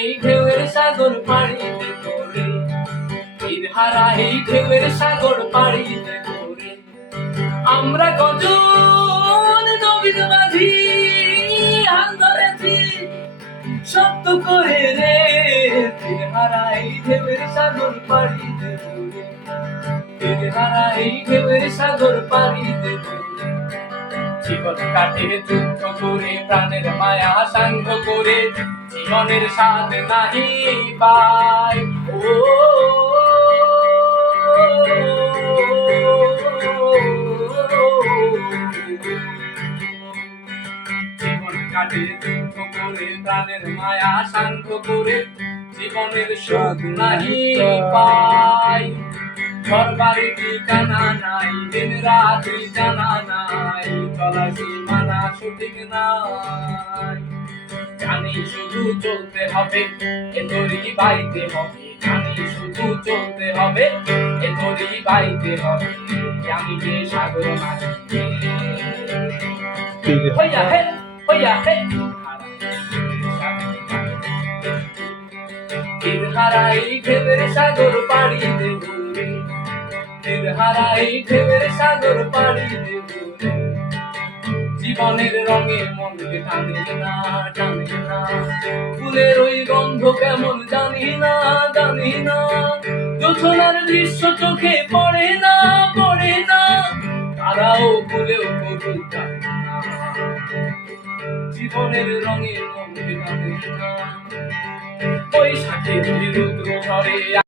হারাই ঢেউয়ের সাগর পাড়িতে করে, তীর হারাই ঢেউয়ের সাগর পাড়িতে করে। আমরা কজন নবীন মাঝি হাল ধরেছি শক্ত করে রে, তীর হারাই ঢেউয়ের সাগর পাড়িতে করে, তীর হারাই ঢেউয়ের সাগর পাড়িতে করে। জীবন কাটে যুদ্ধ করে, প্রাণের মায়া সাঙ্গ করে, জীবনের স্বাদ নাহি পাই। ও জীবন কাটে যুদ্ধ করে, প্রাণের মায়া সাঙ্গ করে, জীবনের সুখ নাহি পাই। ঘরবাড়ি ঠিকানা নাই, দিন রাত্রি জানা নাই, চলা সীমানা সঠিক নাই। জানি শুধু চলতে হবে, এ দড়ি বাইতে হবে, জানি শুধু চলতে হবে, এ দড়ি বাইতে হবে। আমি যে সাগর মাঝি হইয়া হে, হইয়া হে, তীর হারাই ঢেউয়ের সাগর পাড়িতে করে, তীর হারাই ঢেউয়ের সাগর পাড়িতে করে। জীবনের রঙে মনকে টানে না, টানে না, ফুলের ওই গন্ধ কেমন জানি না, জানি না, জোছনার দৃশ্য চোখে পড়ে না, পড়ে না, তারাও ভুলেও কবু জানে না। জীবনের রঙে মনকে টানে না, বৈশাখের রুদ্র ঝরে